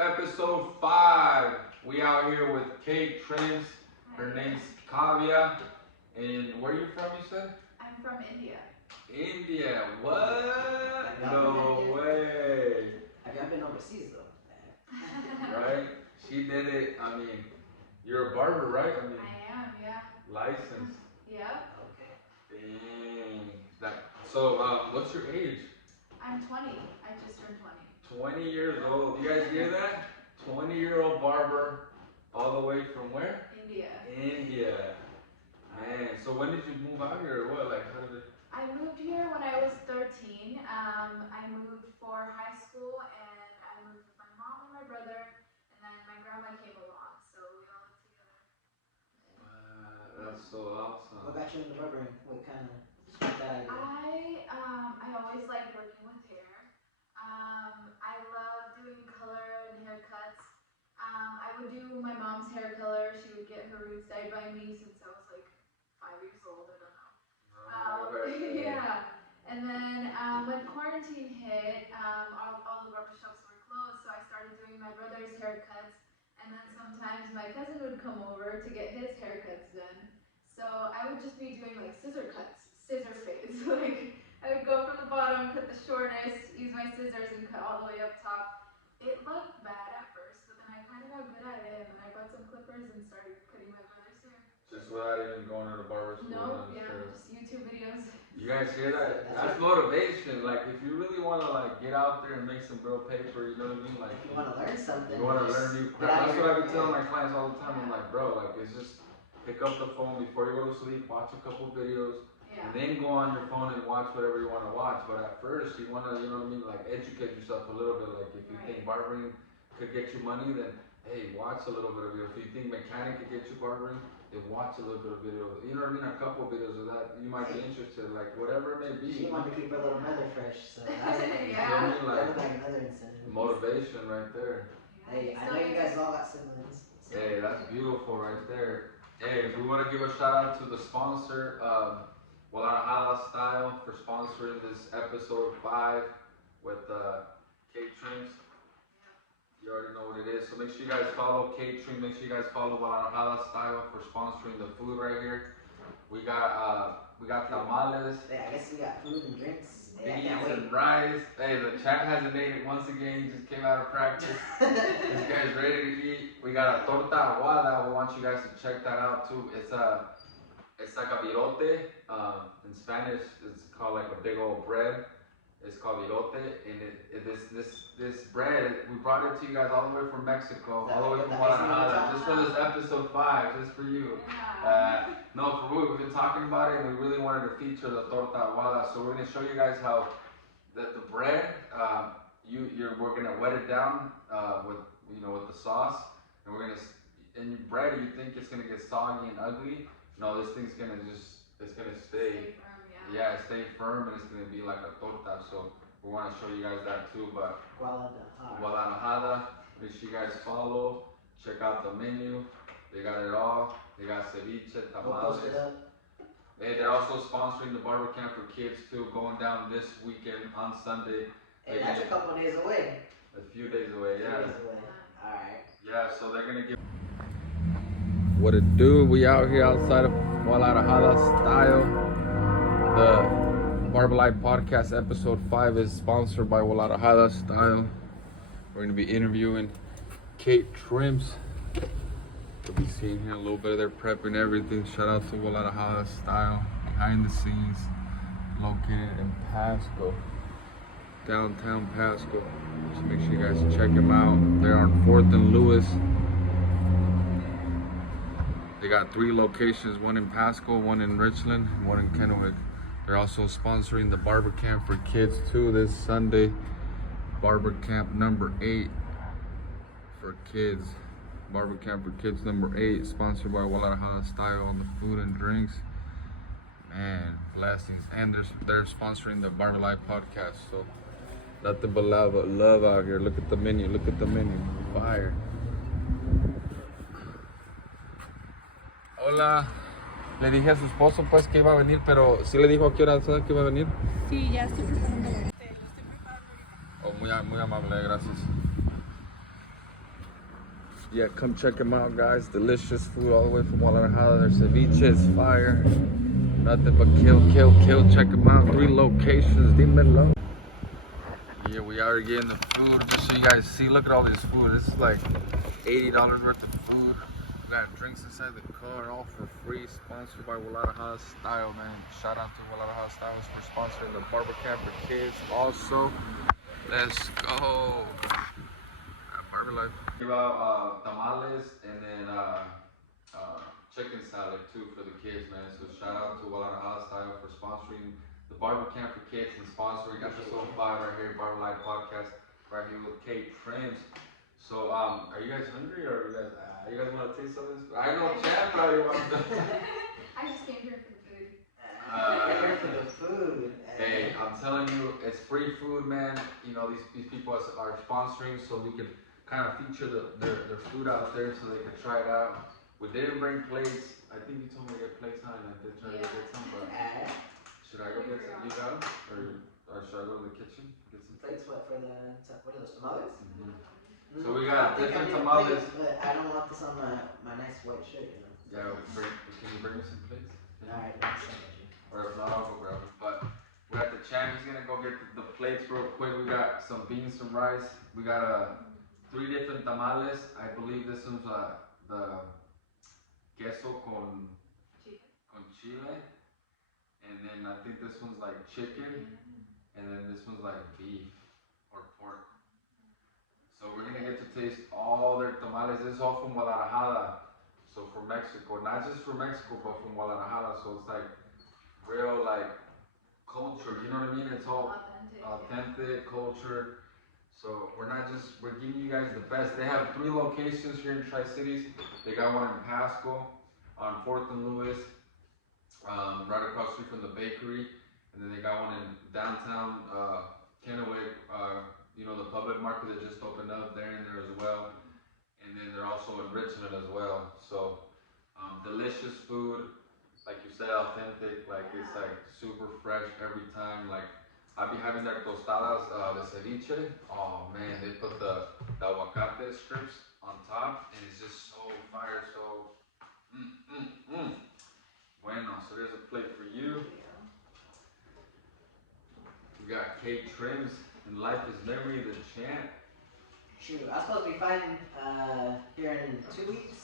episode 5. We out here with KayTrimz. Her name's Kavya. And where are you from, you said? I'm from India. India, what? No way. Have y'all been overseas though? Right? She did it. I mean, you're a barber, right? I mean, I am, yeah. licensed. Yep. Okay. Dang. What's your age? I'm 20. I just turned 20. 20 years old. You guys hear that? 20-year-old barber, all the way from where? India. India. Man, so when did you move out here or what? Like, how did it? I moved here when I was 13. I moved for high school and I moved with my mom and my brother, and then my grandma came along, so we all lived together. Wow, that's so awesome. What got you into barbering? What kind of sparked that idea? I always liked working with hair. I love doing color and haircuts. I would do my mom's hair color. She would get her roots dyed by me since I was like 5 years old. I don't know. Yeah. And then when quarantine hit, all the barbershops were closed, so I started doing my brother's haircuts. And then sometimes my cousin would come over to get his haircuts done. So I would just be doing like scissor cuts, scissor fades. Like I would go from the bottom, cut the shortest, use my scissors and cut all the way up top. It looked bad at first, but then I kind of got good at it, and I bought some clippers and started cutting my brother's hair. Just without even going to the barber school? No, yeah, just YouTube videos. You guys hear that? That's motivation. Like, if you really want to like get out there and make some real paper, you know what I mean? Like, You want to learn something. you want to learn new crap. That's what I be telling my clients all the time. I'm like, bro, like, it's just pick up the phone before you go to sleep, watch a couple videos, Yeah. and then go on your phone and watch whatever you want to watch. But at first, you want to, you know what I mean? Like, educate yourself a little bit. Like, if you think barbering could get you money, then hey, watch a little bit of it. If you think mechanic could get you barbering, then watch a little bit of video. You know what I mean? A couple of videos of that. You might be interested. Like, whatever it may be. She wanted to keep her little mother fresh, so that's Yeah. like another incentive. Motivation right there. Hey, I know you guys all got siblings. So. Hey, that's beautiful right there. Hey, we want to give a shout out to the sponsor, Guadalajara Style, for sponsoring this episode 5 with KayTrimz. You already know what it is. So make sure you guys follow KayTrimz. Make sure you guys follow Guadalajara Style for sponsoring the food right here. We got tamales, Yeah, I guess we got food and drinks. Hey, I beans can't wait. and rice. Hey, the chat hasn't ate it once again. He just came out of practice. This guy's ready to eat. We got a torta aguada. We want you guys to check that out too. It's like a virote. In Spanish, it's called like a big old bread. It's called virote, and this bread, we brought it to you guys all the way from Mexico, all the way from Guadalajara, just for this episode 5, just for you. No, for real, we've been talking about it, and we really wanted to feature the torta aguada. So we're gonna show you guys how the bread, we're gonna wet it down with the sauce, and in your bread, you think it's gonna get soggy and ugly. No, this thing's gonna stay. Yeah, stay firm, and it's gonna be like a torta. So we want to show you guys that too. But Guadalajara, make sure you guys follow. Check out the menu. They got it all. They got ceviche, tamales. Hey, they're also sponsoring the barber camp for kids too, going down this weekend on Sunday. Hey, that's a couple days away. A few days away, yeah. Alright. Yeah, so they're gonna give. What it do? We out here outside of Guadalajara Style. The Barber Life Podcast episode 5 is sponsored by Guadalajara Style. We're gonna be interviewing KayTrimz. You'll be seeing here a little bit of their prep and everything. Shout out to Guadalajara Style, behind the scenes, located in Pasco, downtown Pasco. So make sure you guys check them out. They're on 4th and Lewis. They got 3 locations, one in Pasco, one in Richland, one in Kennewick. They're also sponsoring the barber camp for kids too this Sunday. Barber camp number 8 for kids. Barber camp for kids number 8, sponsored by Guadalajara Style on the food and drinks. Man, blessings. And they're sponsoring the Barber Life Podcast. So nothing but love out here. Look at the menu. Look at the menu. Fire. Hola. Le dije a su esposo pues que iba a venir, pero sí le dijo a qué hora que iba a venir. Sí, ya estoy preparando. Lo estoy preparando ahorita. Oh, muy amable, gracias. Yeah, come check them out, guys. Delicious food all the way from Guadalajara. Their ceviche is fire. Nothing but kill, kill, kill. Check them out. 3 locations. Dímelo. Yeah, we are getting the food. Just so you guys see, look at all this food. This is like $80 worth of food. We got drinks inside the car, all for free. Sponsored by Guadalajara Style, man. Shout out to Guadalajara Styles for sponsoring the barber camp for kids. Also, let's go. Barber life. About tamales and then chicken salad too for the kids, man. So shout out to Guadalajara Style for sponsoring the barber camp for kids and sponsoring episode 5 right here, Barber Life Podcast, right here with KayTrimz. So are you guys hungry or you guys want to taste some of this? I know Chad probably wants to. I just came here for the food. Came here for the food. Hey, I'm telling you, it's free food, man. You know, these people are sponsoring so we can kind of feature their food out there so they can try it out. We didn't bring plates. I think you told me to get plates, huh? And I did try to get some, but should I go get some? You got them? Or should I go to the kitchen? Get some plates? What are those, tamales? So we got different tamales. Plate, but I don't want this on my nice white shirt, you know. Yeah, can you bring me some plates? Alright, or if not, I'll go grab them. But we got the champ. He's gonna go get the plates real quick. We got some beans, some rice. We got 3 different tamales. I believe this one's the queso con chile, and then I think this one's like chicken, and then this one's like beef or pork. So we're gonna get to taste all their tamales. This is all from Guadalajara, so from Mexico. Not just from Mexico, but from Guadalajara. So it's like real like culture. You know what I mean? It's all authentic culture. So we're giving you guys the best. They have 3 locations here in Tri-Cities. They got one in Pasco, on 4th and Lewis, right across the street from the bakery. And then they got one in downtown Kennewick, you know, the public market that just opened up there in there as well. And then they're also in Richmond as well. So delicious food, like you said, authentic, like it's like super fresh every time. Like I'll be having their tostadas, the ceviche. Oh man, they put the aguacate strips on top, and it's just so fire. So, Bueno, so there's a plate for you. We got KayTrimz and Life is Memory, the champ. Shoot, I was supposed to be fighting here in 2 weeks.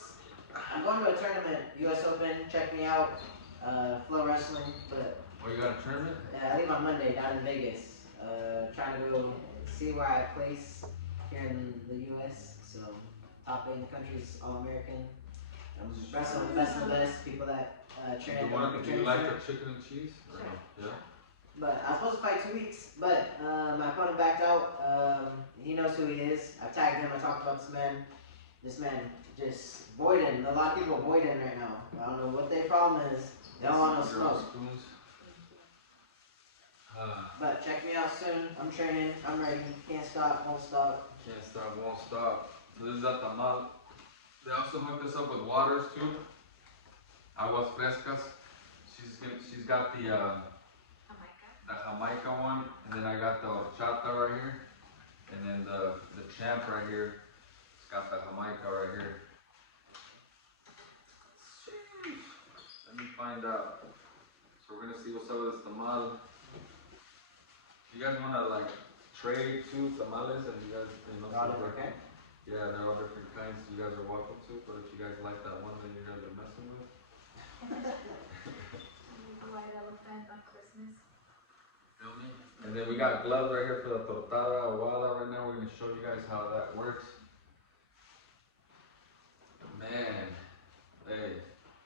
I'm going to a tournament, US Open. Check me out. Flow Wrestling, but. Oh, you got a tournament? Yeah, I leave on Monday down in Vegas. Trying to go see where I place here in the US. So, top 8 in the country is All American. Best of the best people that train. Do you like the chicken and cheese? Or no? Yeah. But I was supposed to fight 2 weeks, but my opponent backed out. He knows who he is. I've tagged him. I talked about this man. This man just voiding. A lot of people voiding right now. I don't know what their problem is. They don't want no smoke. But check me out soon. I'm training. I'm ready. Can't stop. Won't stop. Can't stop. Won't stop. So this is at the mall. They also hooked us up with waters too. Aguas frescas. She's got the Jamaica one, and then I got the horchata right here, and then the champ right here. It's got the Jamaica right here. Sheesh. Let me find out. So we're gonna see what's up with this tamal. You guys wanna like trade 2 tamales, and you guys, you know, okay. Yeah, they're all different kinds. You guys are welcome to, but if you guys like that one that you guys are messing with. White elephant on Christmas. Feel me? And then we got gloves right here for the tortada aguada right now. We're gonna show you guys how that works. Man, hey,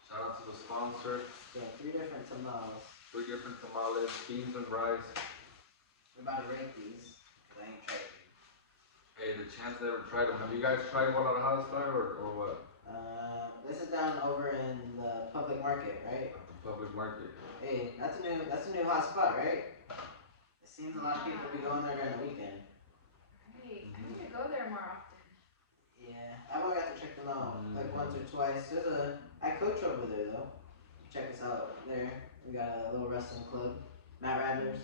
shout out to the sponsor. Yeah, 3 different tamales. 3 different tamales, beans and rice. We're about to rate these, because I ain't tried it. Hey, the chance never tried them. Have you guys tried Guadalajara style or what? This is down over in the public market, right? At the public market. Hey, that's a new hot spot, right? It seems a lot of people be going there during the weekend. Right, I need to go there more often. Yeah, I've only got to check them out like once or twice. I coach over there though. Check us out there. We got a little wrestling club. Matt Radler's.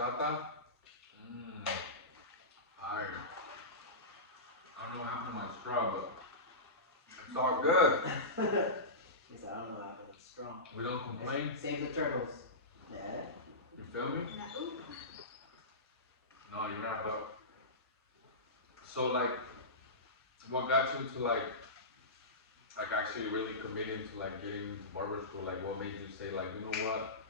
horchata. Mmm. Fire. I don't know what happened to my straw, but it's all good. He said, I don't know how it's strong. We don't complain. Save the turtles. Yeah. You feel me? No, you're not, but so like, what got you to like actually really committing to like getting into barber school? Like, what made you say like, you know what?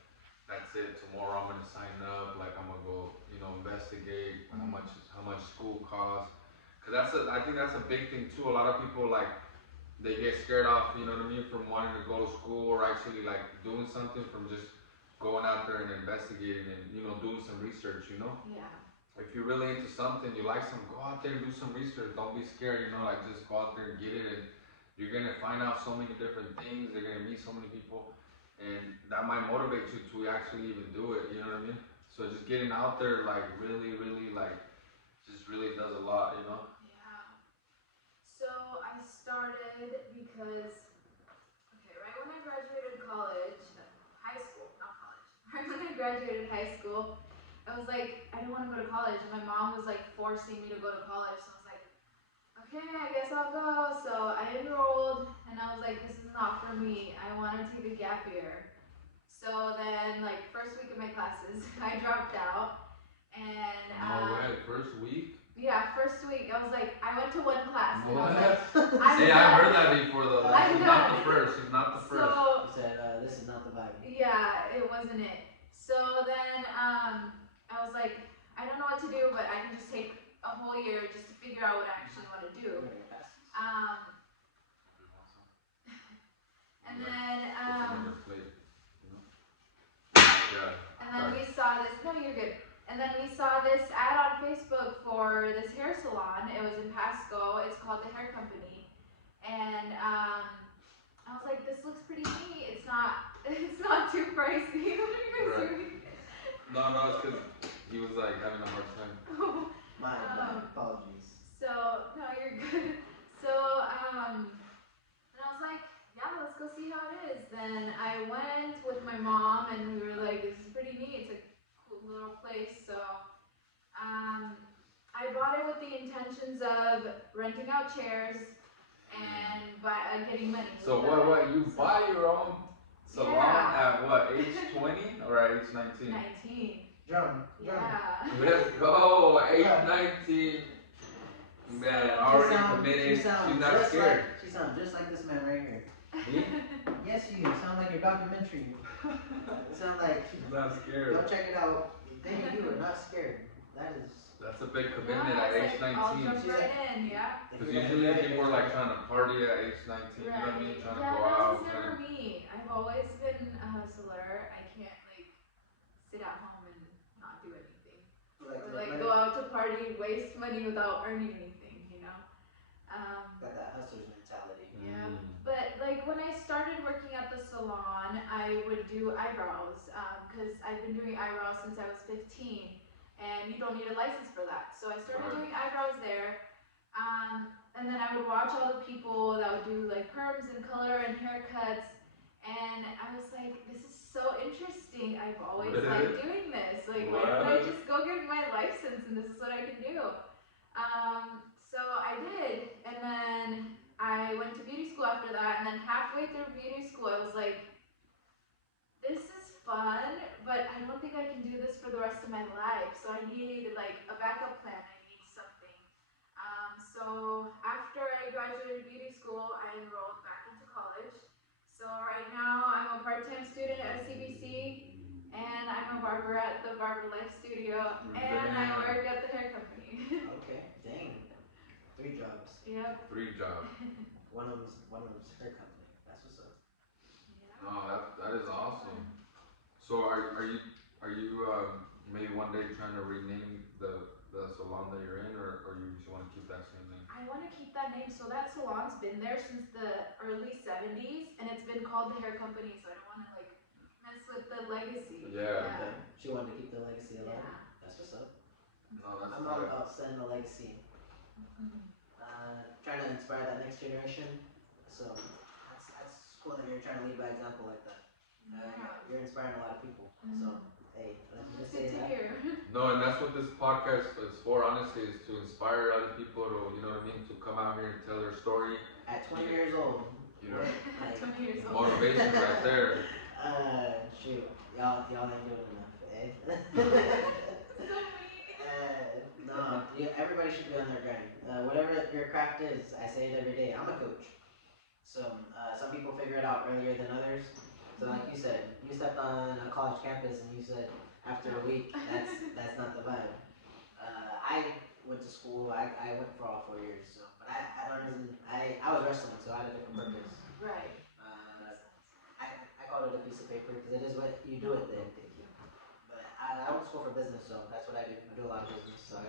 That's it. Tomorrow I'm gonna sign up. Like, I'm gonna go, investigate how much school costs. Cause I think that's a big thing too. A lot of people like they get scared off, you know what I mean, from wanting to go to school or actually like doing something from just going out there and investigating and doing some research. Yeah. If you're really into something, you like something, go out there and do some research. Don't be scared, like just go out there and get it. And you're gonna find out so many different things. You're gonna meet so many people, and that might motivate you to actually even do it. You know what I mean? So just getting out there, like really, really, like just really does a lot. Yeah. So I started because, okay, right when I graduated college, high school, not college. Right when I graduated high school, I was like, I didn't want to go to college, and my mom was like forcing me to go to college. So I was like, okay, I guess I'll go. So I enrolled, and I was like, this is not for me. I want to take a gap year. So then, like, first week of my classes, I dropped out, and No way, first week? Yeah, first week. I was like, I went to one class, and I was What? like, I'm Hey, done. I've heard that before though. I'm She's not done. the first. She's not the first. So He said, this is not the vibe. yeah, it wasn't it. So then I was like, I don't know what to do, but I can just take a whole year just to figure out what I actually want to do. And then we saw this. No, you're good. And then we saw this ad on Facebook for this hair salon. It was in Pasco. It's called The Hair Company. And I was like, this looks pretty neat. It's not too pricey. What are you guys doing? No, it's because he was like having a hard time. My apologies. So, no, you're good. So, and I was like, yeah, let's go see how it is. Then I went with my mom, and we were like, this is pretty neat. It's a cool little place. So, I bought it with the intentions of renting out chairs and getting money. So what? You buy your own salon at what, age 20 or at age 19? 19. Drum. Yeah. Let's go, age 19. Man, already committed. She's not scared. She sounds just like this man right here. Me? Yes, you sound like your documentary. You sound like she's not scared. Go check it out. Dang, you are not scared. That's a big commitment at age 19. I'll jump right in, yeah. Because usually people are like trying to party at age 19, you know what I mean? Trying to go out. That was never me. I've always been a hustler. I can't like sit at home and not do anything. Or like go out to party, waste money without earning anything, Got that hustler's mentality. Yeah. But like when I started working at the salon, I would do eyebrows because I've been doing eyebrows since I was 15. And you don't need a license for that. So I started doing eyebrows there. And then I would watch all the people that would do like perms and color and haircuts. And I was like, this is so interesting. I've always liked doing this. Like, why don't I just go get my license and this is what I can do? So I did. And then I went to beauty school after that. And then halfway through beauty school, I was like, this is fun, but I don't think I can do this for the rest of my life. So I need like a backup plan. I need something. So after I graduated beauty school, I enrolled back into college. So right now I'm a part-time student at CBC, and I'm a barber at the Barber Life Studio, and I work at the hair company. Okay, dang. 3 jobs. Yep. 3 jobs. One of them's hair company. That's what's up. Yeah. Oh, that is awesome. So are you maybe one day trying to rename the salon that you're in, or you just want to keep that same name? I want to keep that name. So that salon's been there since the early 70s, and it's been called the Hair Company. So I don't want to like mess with the legacy. Yeah. Okay. She wanted to keep the legacy alive. Yeah. That's what's up. No, that's I'm all about setting the legacy. Trying to inspire that next generation. So that's cool that you're trying to lead by example like that. You're inspiring a lot of people. So Hey, let me just Good say to that. hear. No, and that's what this podcast is for, honestly, is to inspire other people to, you know what I mean, to come out here and tell their story. At 20 years old. You know, Like, 20 years old. motivation right there. Shoot, y'all ain't doing enough, eh? So mean. No, everybody should be on their grind. Whatever your craft is, I say it every day. I'm a coach, so some people figure it out earlier than others. So like you said, you stepped on a college campus and you said after a week, that's not the vibe. I went to school. I went for all 4 years. So, but I learned. I was wrestling, so I had a different purpose. Right. I call it a piece of paper because it is what you do it then. But I went to school for business, so that's what I do. I do a lot of business. So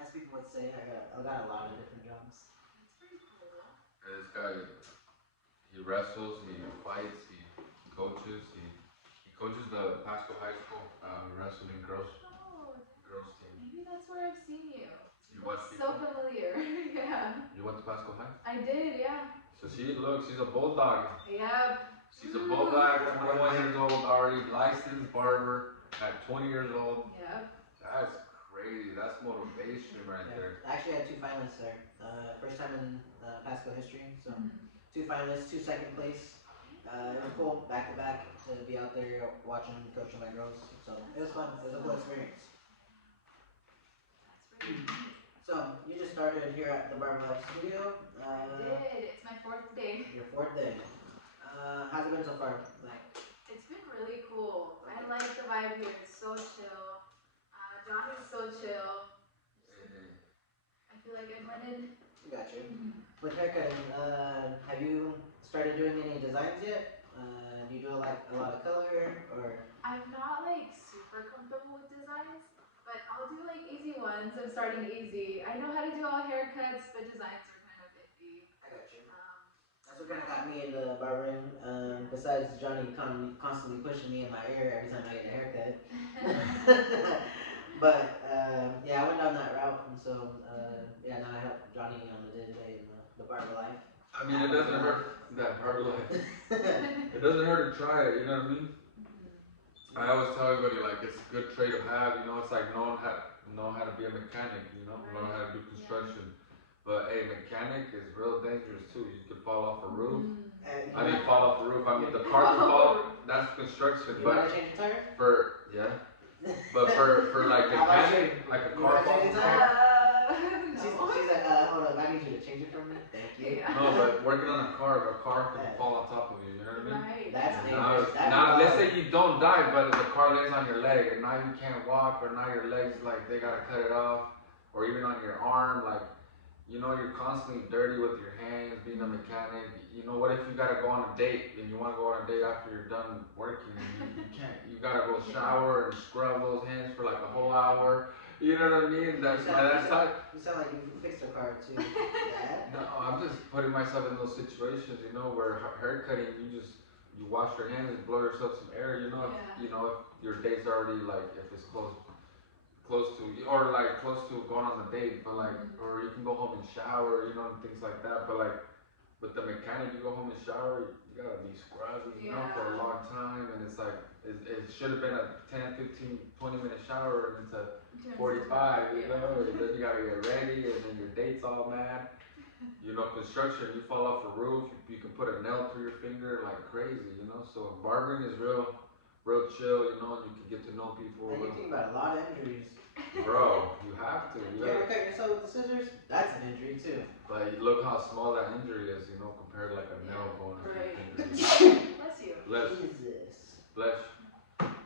as people would say, I got a lot of different jobs. That's pretty cool. This guy, he wrestles, he fights, he coaches, he coaches the Pasco High School wrestling girls Oh, team. maybe that's where I've seen you. You watch So people? familiar. Yeah. You went to Pasco High? I did, yeah. So she's a bulldog. Yep. She's a bulldog, 21 years old, already licensed barber at 20 years old. Yep. That's crazy. That's motivation right there. I actually had 2 finalists there. First time in Pasco history. So Mm-hmm. 2 finalists, 2 second place. It was cool, back to back, to be out there watching, coaching my girls. So it was fun. It was a cool experience. That's really neat. So you just started here at the Barber Life Studio. I did. It's my 4th day. Your 4th day. How's it been so far? It's been really cool. I like the vibe here. It's so chill. Johnny's so chill. I feel like I'm running. Got you. With haircutting, have you started doing any designs yet? Do you do a lot of color or? I'm not like super comfortable with designs, but I'll do like easy ones. I'm starting easy. I know how to do all haircuts, but designs are kind of iffy. I got you. That's what kind of got me into barbering. Besides Johnny constantly pushing me in my ear every time I get a haircut. But yeah, I went down that route, and so yeah, now I help Johnny on the day-to-day in the barber life. I mean, it doesn't hurt that barber life. It doesn't hurt to try it, you know what I mean? I always tell everybody, like, it's a good trade to have, you know, it's like knowing how to be a mechanic, you know, knowing how to do construction. But hey, mechanic is real dangerous too. You could fall off a roof. I mean, fall off a roof. I mean, the car could fall. That's construction. You want to change the tire? But for like mechanic, like a car falls apart. She's like, hold up, I need you to change it for me. Thank you. Yeah. No, but working on a car could fall on top of you. You know what I mean? Right. That's yeah. dangerous. Now, let's say you don't die, but the car lands on your leg, and now you can't walk, or now your legs like they gotta cut it off, or even on your arm, like. You know, you're constantly dirty with your hands, being a mechanic. You know, what if you gotta go on a date and you wanna go on a date after you're done working and you can't, you gotta go shower and scrub those hands for like a whole hour. You know what I mean? That's how. You sound like you fixed a car too. Yeah. No, I'm just putting myself in those situations, you know, where haircutting, you wash your hands and blow yourself some air, you know, if your date's already like, if it's close to, or like close to going on the date, but like, or you can go home and shower, you know, and things like that. But like, with the mechanic, you go home and shower, you gotta be scrubbing, you know, for a long time, and it's like, it should have been a 10, 15, 20-minute shower, and it's a 45, you know, and then you gotta get ready, and then your date's all mad. You know, construction, you fall off a roof, you can put a nail through your finger like crazy, you know, so barbering is real chill, you know, and you can get to know people. And you think about a lot of injuries. Bro, you have to. You ever cut yourself with the scissors? That's an injury too. But look how small that injury is, you know, compared to like a nail going through your finger. Bless you. Bless.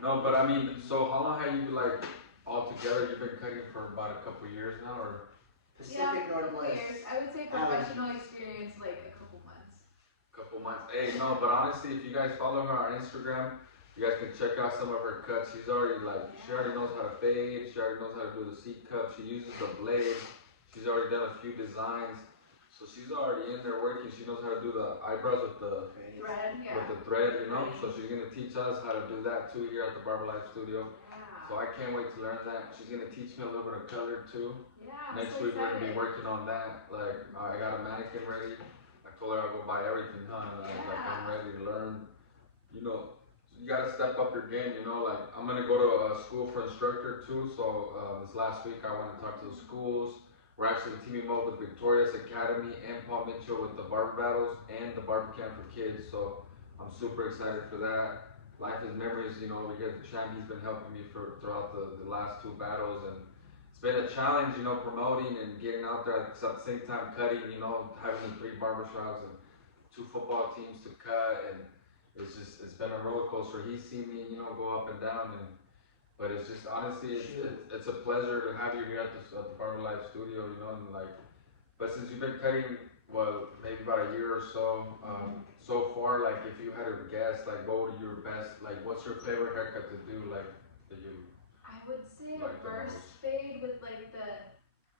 No, but I mean, so how long have you like all together? You've been cutting for about a couple years now, or? Pacific Northwest. Years. I would say professional experience, like a couple months. Couple months. Hey, no, but honestly, if you guys follow her on Instagram, you guys can check out some of her cuts. She already knows how to fade. She already knows how to do the seat cup. She uses the blade. She's already done a few designs. So she's already in there working. She knows how to do the eyebrows with the thread, you know. So she's gonna teach us how to do that too here at the Barber Life Studio. So I can't wait to learn that. She's gonna teach me a little bit of color too. Next week we're gonna be working on that. Like I got a mannequin ready. I told her I'll go buy everything, huh? And I was like, I'm ready to learn. You know, you gotta step up your game. You know, like I'm gonna go to a school for instructor too. So this last week I went and talked to the schools. We're actually teaming up with Victoria's Academy and Paul Mitchell with the barber battles and the barber camp for kids. So I'm super excited for that. Life is memories, you know. We get the champ. He's been helping me throughout the last two battles, and it's been a challenge, you know, promoting and getting out there at the same time cutting, you know, having the three barbershops and two football teams to cut, and it's been a roller coaster. He's seen me, you know, go up and down, and but it's just honestly it's a pleasure to have you here at the Barber Life studio, you know, and like, but since you've been cutting, well, maybe about a year or so, so far, like if you had to guess, like what would your best, like what's your favorite haircut to do, like that you I would say a like the burst most? fade with like the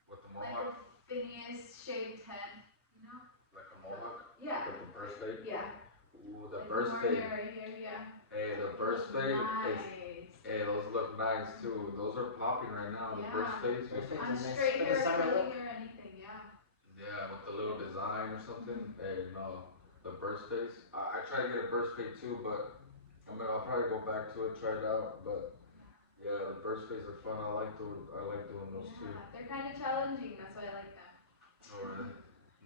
With the like mohawk, a Phineas shaved head, you know? like a mohawk, Yeah. with the burst fade. Yeah. Ooh, the Like burst more fade. hair right here, yeah. Hey, the burst fade. Nice. Hey, those look nice too. Those are popping right now. The Yeah. burst fades. Burst fades On are nice straight for the hair, summer curly look. hair, anything, yeah. Yeah, with the little design or something. Hey, no, the burst fade. I try to get a burst fade too, but I'll probably go back to it, try it out. But yeah, the burst fades are fun. I like doing those too. Yeah, they're kind of challenging. That's why I like them. Oh, really?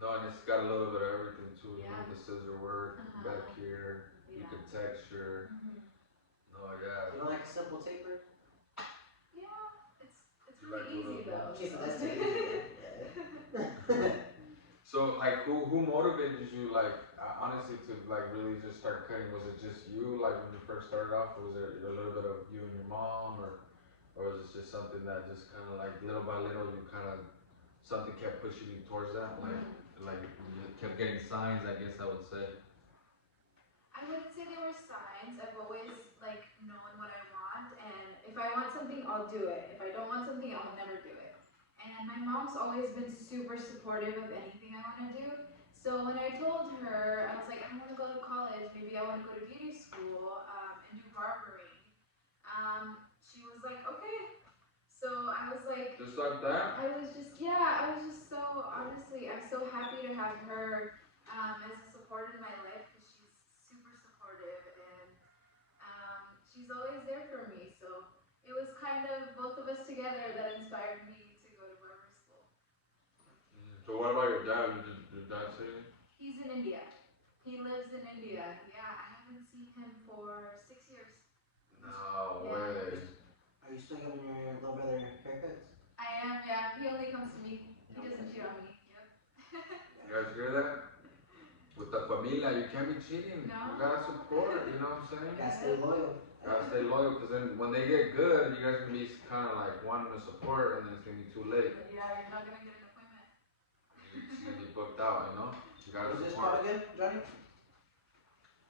No, and it's got a little bit of everything too. You Yeah. know, the scissor work back here. You Yeah. can texture. No, yeah. You don't like a simple taper? Yeah, it's You like really easy little though. She said that's too easy. Yeah. So like who motivated you like honestly to like really just start cutting? Was it just you like when you first started off, or was there a little bit of you and your mom, or was it just something that just kind of like little by little you kind of something kept pushing you towards that, like you kept getting signs, I guess I would say. I would say there were signs. I've always like known what I want, and if I want something, I'll do it. If I don't want something, I'll never do it. And my mom's always been super supportive of anything I want to do. So when I told her, I was like, I want to go to college. Maybe I want to go to beauty school and do barbering. She was like, okay. So I was like, Just like that? I was just so, honestly, I'm so happy to have her as a support in my life because she's super supportive and she's always there for me. So it was kind of both of us together that inspired me to go to barber school. So what about your dad? Did your dad say anything? He's in India. He lives in India. Yeah, I haven't seen him for 6 years. No Yeah. way. Are you still giving your little brother haircuts? I am, yeah. He only comes to me. He doesn't cheat on me. Yep. You guys hear that? With the familia, you can't be cheating. No. You gotta support, you know what I'm saying? Gotta stay loyal. Gotta stay loyal, because then when they get good, you guys can be kind of like wanting to support, and then it's gonna be too late. Yeah, you're not gonna get an appointment. You're gonna be booked out, you know? You gotta What's this support. called again, Johnny?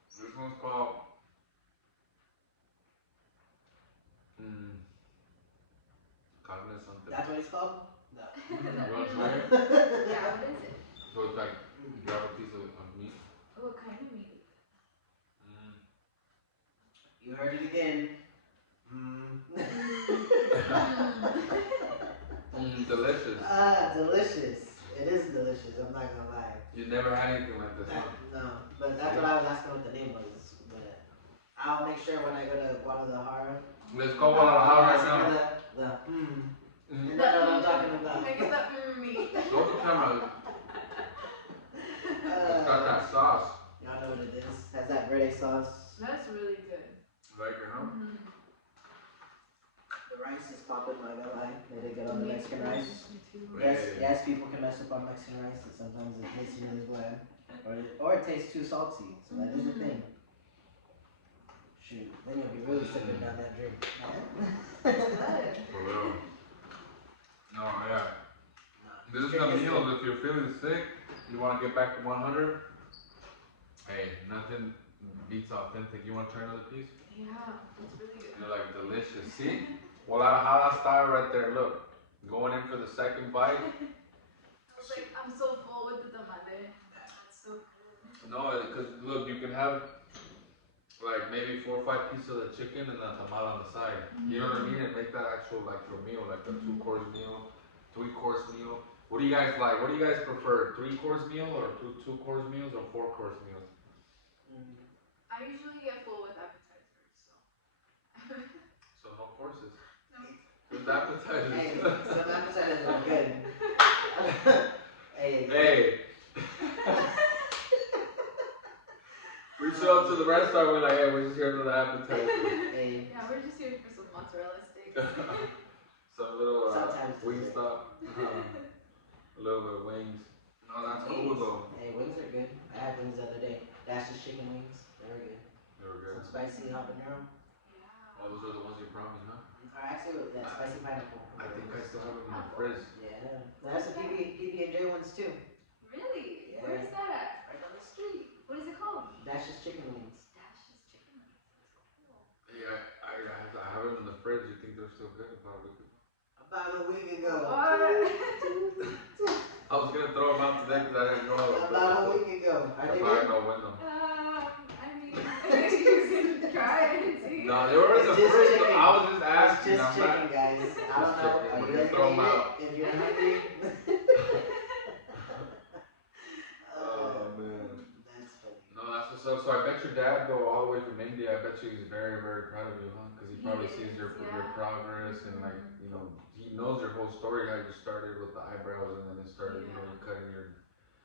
This one's called carne something. That's what it's called? No. You wanna try it? Yeah, what is it? So it's like you grab a piece of meat. What kind of meat? You heard it again. Delicious. Delicious. It is delicious, I'm not gonna lie. You never had anything like this, huh? No, but that's what I was asking what the name was. But I'll make sure when I go to Guadalajara. Let's go Guadalajara right now. And that's what I'm talking about. Make it that meat. Show the camera. It's got that sauce. Y'all know what it is. Has that verde sauce. That's really good. Like it, huh? The rice is popping, not gonna lie. They did good on the Mexican rice. Hey. Yes, people can mess up on Mexican rice, and sometimes it tastes really bland. Or it tastes too salty, so that is a thing. Shoot, then you'll be really sipping down that drink. For real. No, yeah. This is the meal. If you're feeling sick, you want to get back to 100. Hey, nothing beats authentic. You want to try another piece? Yeah, it's really good. They're like delicious. See? Guadalajara style right there. Look, going in for the second bite. I was like, I'm so full with the tamale. That's so good. No, because look, you can have like maybe 4 or 5 pieces of the chicken and the tamal on the side. You know what I mean? And make that actual like your meal, like a 2-course meal, 3-course meal. What do you guys like? What do you guys prefer? 3-course meal or 2-course meals or 4-course meals? I usually get full with appetizers. Just appetizers. Hey, some appetizers are good. Hey. Hey. We show up to the restaurant, we're like, hey, we're just here for the appetizers. Hey. Yeah, we're just here for some mozzarella sticks. Some little wing dessert. stop. A little bit of wings. No, that's cool Wings. though. Hey, wings are good. I had wings the other day. Dash's chicken wings. They were good. They were good. Some spicy habanero. Yeah. Oh, those are the ones you brought me, huh? Or actually, that spicy pineapple. I think I still have them in my fridge. Yeah. There's some PB&J ones too. Really? Yeah. Where's that at? Right down the street. What is it called? Dash's chicken wings. Dash's chicken wings. That's cool. Yeah, I have them in the fridge. You think they're still good? About a week ago. About a week ago. What? I was gonna throw them out today because I didn't know. About a week ago. Are they I good? know when them. I mean, you can try it and see. No, they were in the It's just fridge. chicken. I was just It's asking. just I'm chicken, not. guys. I don't know. chicken. Are We're you gonna ready throw to 'em eat out. it? If you're hungry. Oh man. That's funny. No, that's what's up. So I bet your dad, though, all the way from India. I bet you he's very, very proud of you, huh? Because he probably He sees is, your yeah. progress and like he knows your whole story. How you started with the eyebrows and then it started, you cutting your.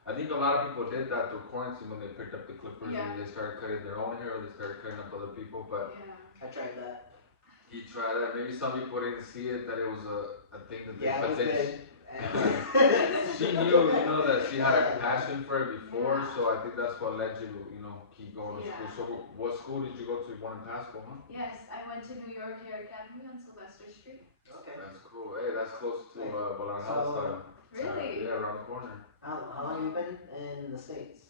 I think a lot of people did that through quarantine when they picked up the clippers and they started cutting their own hair or they started cutting up other people. But I tried that. he tried that. Maybe some people didn't see it that it was a thing that they. Yeah, it was good. She knew, that she had a passion for it before, so I think that's what led you to, keep going to school. So what school did you go to? One in Pasco, huh? Yes, I went to New York Hair Academy on Sylvester Street. Okay. That's cool. Hey, that's close to Guadalajara style. Really? Yeah, around the corner. How long have you been in the States?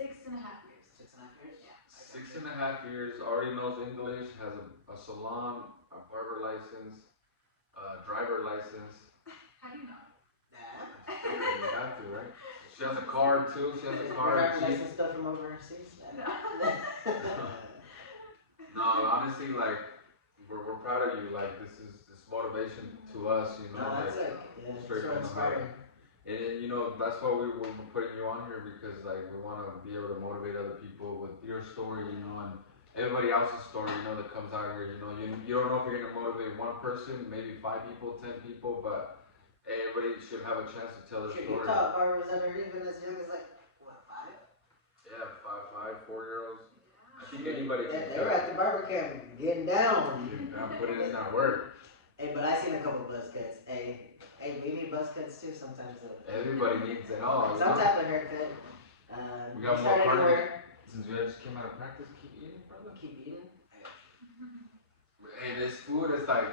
6.5 years. 6.5 years? Yeah. 6.5 years, already knows English, has a salon, a barber license, a driver license. How do you know? You have to, right? She has a car too. She has a car. Driver license stuff from overseas? No, honestly, like we're proud of you. Like this motivation to us, That's straight from the heart. inspiring. And then, that's why we're putting you on here because like we want to be able to motivate other people with your story, and everybody else's story, that comes out here. You don't know if you're gonna motivate one person, maybe 5 people, 10 people, but everybody should have a chance to tell their story. You taught barbers that are even as young as like what, 5? Yeah, 5, 4-year-olds. I think anybody can. They were at the barber camp getting down. I'm putting in that work. Hey, but I seen a couple buzz cuts. Hey, we need buzz cuts too sometimes. Everybody needs it all. Some type of haircut. We got more carne. Since we just came out of practice, keep eating, brother. Keep eating. Hey, this food is like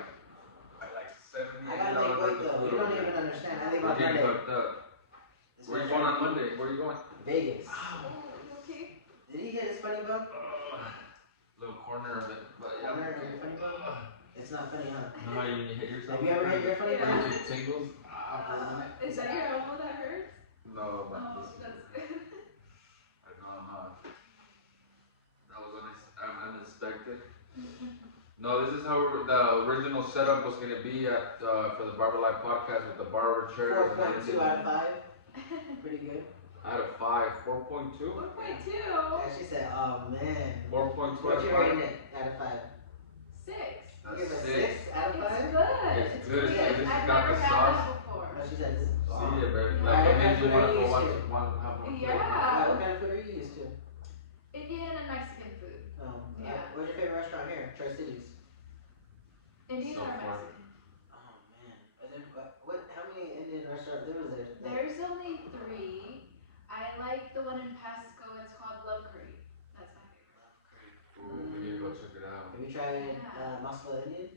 $70. I gotta make weight though. You don't even understand. I live on We're getting Monday. hooked up. Where you going on Monday? Where you going? Vegas. Okay. Did he hit his funny bone? Little corner of it, but yeah. Corner of your funny bone? It's not funny, huh? No, you hit yourself. Have you ever hit your funny Or bone? you get tingles? For a minute. Is that your elbow that hurts? No, but Oh, this that's good. I know, huh? That was unexpected. No, this is how the original setup was gonna be at for the Barber Life podcast with the barber chairs. 4.2 out of 5. Pretty good. Out of 5, 4.2. 4.2. Yeah, she said, oh man. 4.2 out What of you 5. rating it out of 5? 6. You give That's it 6 out of 5? It's good. It's good. Really This good. has I've got never the had sauce. that before. Oh, she said this is See it, baby. Yeah. Like it made you want to go What have more. Yeah. What kind of food are you used to? Indian and Mexican food. Oh, Yeah. What's your favorite restaurant here? Tri-Cities. Indian So or far. Mexican? Oh man. How many Indian restaurants there was there? There's only 3. I like the one in Pasco. It's called Love Curry. That's my favorite. Ooh, we need to go check it out. Have you tried masala Indian?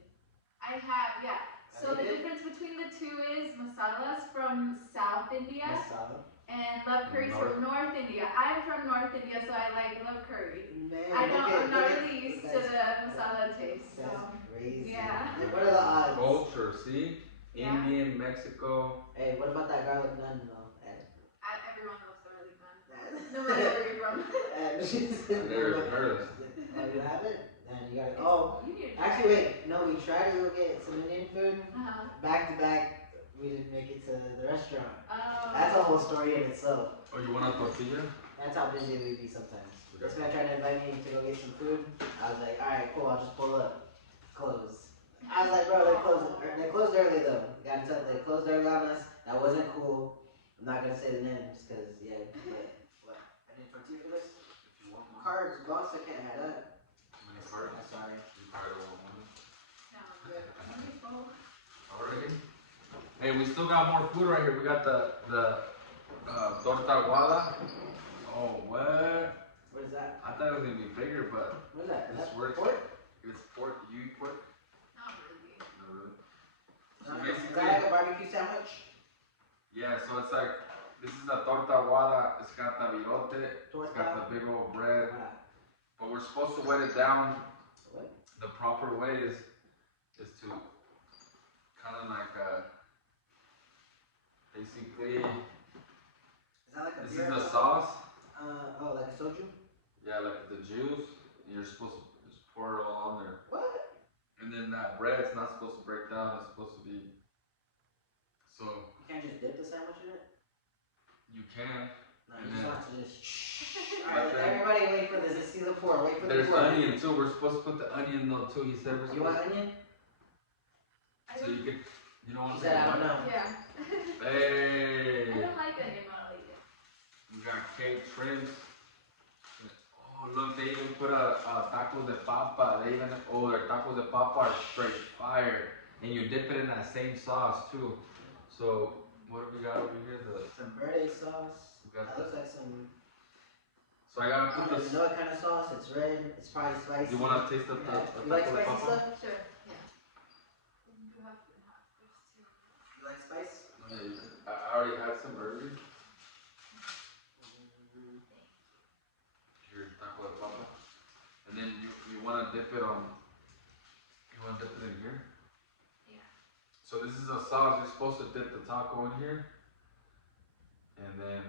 I have, yeah. So Are the they good? difference between the 2 is masala's from South India Masala. and Love Curry's from North India. I'm from North India, so I like Love Curry. Man, I'm not look at- really used to the masala taste. So. That's crazy. Yeah. What are the odds? Culture, see? Yeah. Indian, Mexico. Hey, what about that garlic naan though? Everyone loves garlic naan. No matter where you're from. I never even heard of this. Oh, you have it? Then you got it. Oh, You need to try actually, it. wait. No, we tried to go get some Indian food. Back to back, we didn't make it to the restaurant. That's a whole story in itself. Oh, you want a tortilla? That's how busy we be sometimes. Okay. This guy tried to invite me to go get some food. I was like, alright, cool, I'll just pull up. Close. I was like, bro, they closed early though. Gotta tell them, they closed early on us. That wasn't cool. I'm not gonna say the names because yeah, but what? I need tortilla for this. If you want more. Cards, boss, I can't add up. How many cards? I'm sorry. You probably don't want one. No, I'm good. I'm really full. Already? Hey, we still got more food right here. We got the torta aguada. Oh, what? What is that? I thought it was gonna be bigger, but What is that? Is this that works. pork? It's pork. You eat pork? Not really. Not really. So Is basically, that like a barbecue sandwich? yeah. So it's like this is the torta aguada. It's got the virote. It's got the big old bread. But we're supposed to wet it down. What? The proper way is to kind of like basically. Is that like a This beer? is the sauce. Oh, like a soju? Yeah, like the juice. You're supposed to just pour it all on there. What? And then that bread's not supposed to break down. It's supposed to be. So You can't just dip the sandwich in it? you can. No, And you just then- want to just. But Alright, then- everybody wait for this. Let's see the pour. Wait for the There's pour. onion too. We're supposed to put the onion though too. He said we're You want supposed. onion? So you could. You don't want She to. said, I don't know. Yeah. Hey. I don't like onion, I don't like it. We got KayTrimz. Oh look, they even put a tacos de papa. They even their tacos de papa are straight fire, and you dip it in that same sauce too. So what do we got over here? Some verde sauce. We got That looks like some. So I gotta I put don't this. even know what kind of sauce. It's red. It's probably spicy. You wanna taste the You like taco de spicy papa? stuff? Sure, yeah. You have to have, there's two. You like spice? Yeah, you can. I already had some earlier. Your taco de papa, and then you wanna dip it on. You wanna dip it in here? Yeah. So this is a sauce. You're supposed to dip the taco in here, and then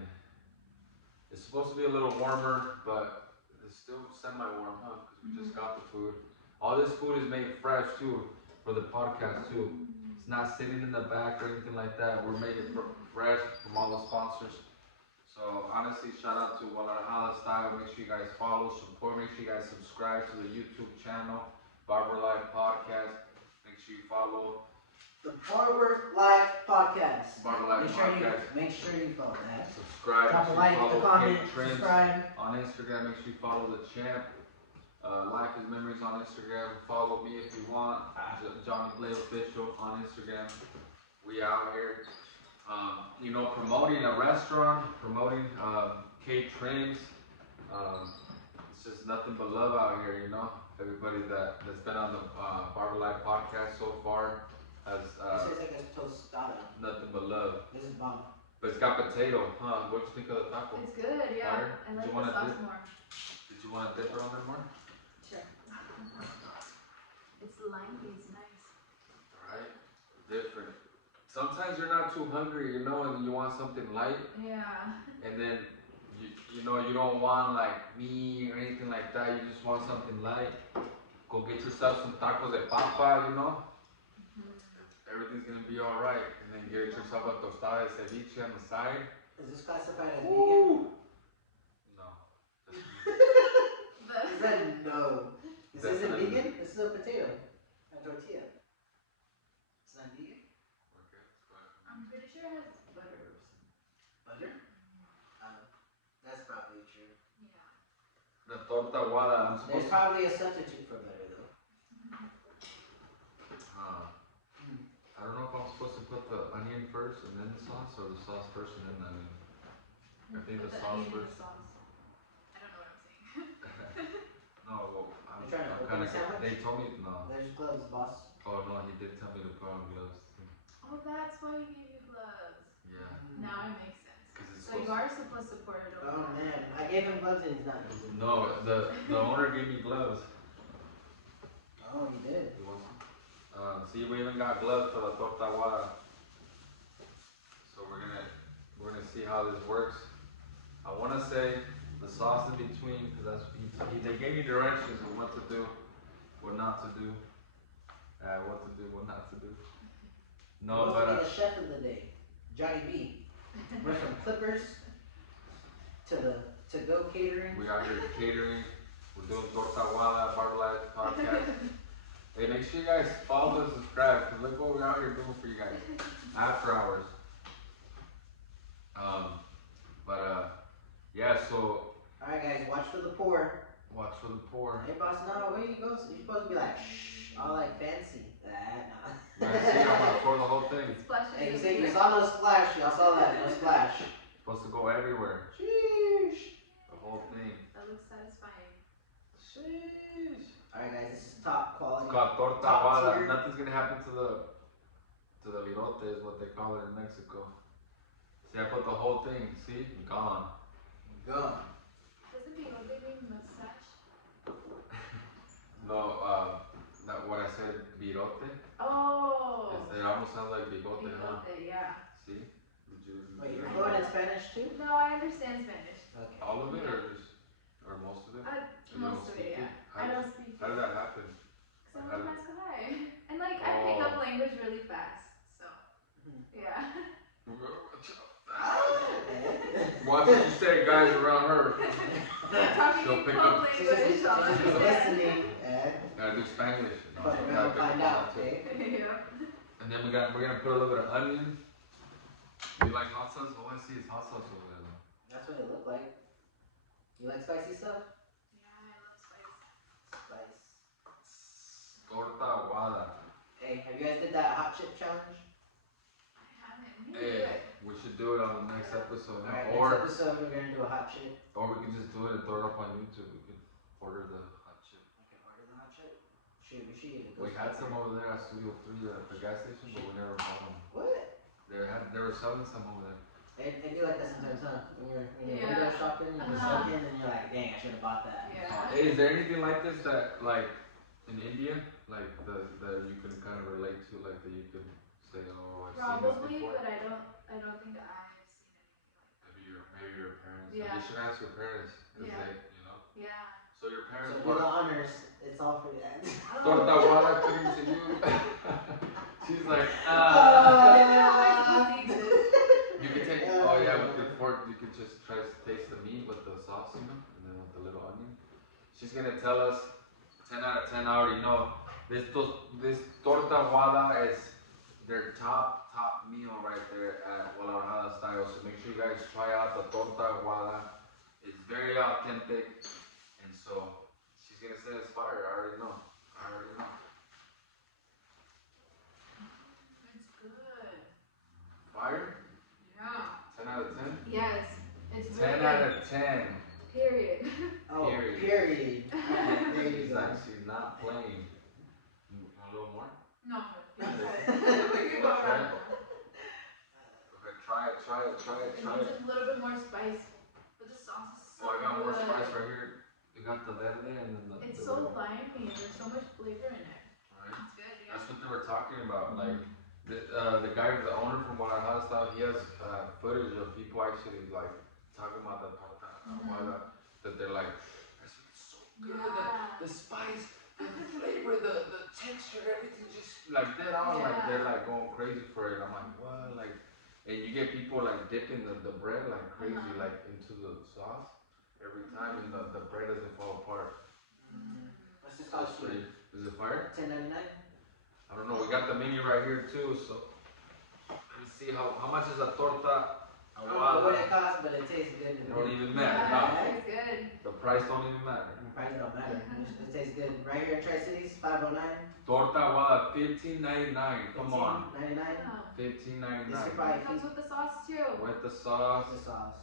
it's supposed to be a little warmer, but it's still semi-warm, huh? Because we just got the food. All this food is made fresh too for the podcast too. It's not sitting in the back or anything like that. We're making it fresh from all the sponsors. So honestly, shout out to Guadalajara Style. Make sure you guys follow, support. Make sure you guys subscribe to the YouTube channel, Barber Life Podcast. Make sure you follow The Barber Life Podcast. Barber Life Podcast. Make sure you follow that. Subscribe. Drop a Make like, sure you a follow comment, KayTrimz subscribe. on Instagram. Make sure you follow the champ. Like his memories on Instagram. Follow me if you want. Johnny Blay Official on Instagram. We out here. You know, promoting a restaurant, promoting KayTrimz. It's just nothing but love out here, you know. Everybody that's been on the Barber Life Podcast so far has This is like a tostada. nothing but love. This is bomb. But it's got potato, huh? What do you think of the taco? It's good, yeah. Fire? I Did like you the wanna sauce dip? more. Did you want to dip it on there more? Sure. It's limey, it's nice. Alright, different. Sometimes you're not too hungry, you know, and you want something light, Yeah. and then you know you don't want like meat or anything like that. You just want something light. Go get yourself some tacos de papa, you know. Everything's gonna be all right, and then get yourself a tostada de ceviche on the side. Is this classified as vegan? Woo! No. He said no. This isn't Definitely. vegan. This is a potato. A tortilla. It's not vegan. Okay, let's go ahead. I'm pretty sure it has butter or something. Butter? That's probably true. Yeah. The torta aguada, I'm There's supposed to. probably a substitute for butter though. I don't know if I'm supposed to put the onion first and then the sauce, or the sauce first and then the onion. I think the Put sauce onion in first. the sauce. I don't know what I'm saying. No, well, I'm You trying to open kind the of. sandwich? They told me no. There's gloves, boss. Oh no, he did tell me to put on gloves. Oh, that's why he gave you gloves. Yeah, Now it makes sense. because it's So you supposed. are supposed to pour it over. Oh man, I gave him gloves and he's not using them. No, the owner gave me gloves. Oh, you did. You want some? See, we even got gloves for the torta aguada. So we're gonna see how this works. I want to say the sauce in between, because that's they gave me directions on what to do, what not to do, what to do, what not to do. No, Supposed to but be the chef of the day, Johnny B. Went from Clippers to the to-go catering. we out here catering. We're doing torta aguada, Barber Life Podcast. Hey, And make sure you guys follow and subscribe, because look what we're out here doing for you guys. After hours. Yeah, so. Alright, guys, watch for the pour. Watch for the pour. Hey, boss, no, where you go? You're supposed to be like, shh, all like fancy. Nah. Yeah, see, I'm gonna pour the whole thing. Hey, you saw no splash. Y'all saw that, no splash. Supposed to go everywhere. Sheesh. The whole thing. That looks satisfying. Sheesh. Alright, guys, this is top quality. It's called torta ahumada. Nothing's gonna happen to the virote, is what they call it in Mexico. See, I put the whole thing. See, gone. Gone. Doesn't bigote mean mustache? No, not what I said, virote. Oh. It almost sounds like bigote, huh? Bigote, yeah. See? Wait, you're fluent in Spanish too? No, I understand Spanish. Okay. All of it, or most of it? You don't Most of speak it, yeah. How I don't speak How it. did that happen? Because I'm a nice guy. And like, I pick up language really fast, so. Yeah. Watch what you say, guys, around her. Talking She'll in pick code up. language, I'll understand. Listening, Gotta do Spanglish. Fuck around, find out, okay? Yeah. And then we're gonna put a little bit of onion. You like hot sauce? All I see is hot sauce over there, though. That's what it looked like. You like spicy stuff? Yeah, I love spice. Spice. Torta ahumada. Hey, have you guys did that hot chip challenge? I haven't. We need to do Hey, it. we should do it on the next episode. Alright, Or next episode we're gonna do a hot chip. we can just do it and throw it up on YouTube. We could order the hot chip. I can order the hot chip. Shoot, we should get a We had some over there at Studio 3 at the gas station, but we never bought them. What? They were selling some over there. They do like that sometimes, huh? When you're Yeah. window shopping, you're just looking and you're like, dang, I should have bought that. Yeah. Hey, is there anything like this that, like, in India, like, that you can kind of relate to, like, that you could say, oh, I've seen this Probably, before? but I don't think I've seen anything like Maybe your parents. Yeah. You should ask your parents, because Yeah. they, you know. that. Yeah. So your parents So do the what? honors. It's all for that. Torta ahumada cooking to you. She's like, You can take, oh yeah, with your fork, you can just try to taste the meat with the sauce, you know, and then with the little onion. She's gonna tell us 10 out of 10. I already know. This torta ahumada is their top meal right there at Guadalajara style. So make sure you guys try out the torta ahumada. It's very authentic, and so she's gonna say it's fire. I already know. It's good. Fire? Yeah. 10 out of 10? Yes. It's 10 really out good. of 10. Period. Oh, Period. period. Alright, there you She's go. like, she's not playing. You want a little more? No. We can go around. Okay, try it. It needs a little bit more spice, but the sauce is so Oh, I got more good. spice right here. You got the verde and then the. It's the so red. limey. There's so much flavor in it. Right. It's good, yeah. That's what they were talking about. Like the guy, the owner from Guadalajara style, he has footage of people actually like talking about the torta ahumada, that they're like, it's so good. Yeah. The spice, the flavor, the texture, everything just like dead on. Like they're like going crazy for it. I'm like, what? Like, and you get people like dipping the bread like crazy, like into the sauce every time, and the bread doesn't fall apart. What's this cost you? Is it fire? $10.99? I don't know. We got the menu right here too, so let me see how much is a torta I don't know what it ahumada. costs, but it tastes good. It don't even matter. Yeah, No, it's good. the price don't even matter. The price don't matter. It tastes good. Right here in Tri-Cities, $5.09. Torta ahumada, $15.99. Come on, $15.99. Wow. This could $15.99 probably It comes with the sauce too. with the sauce. the sauce.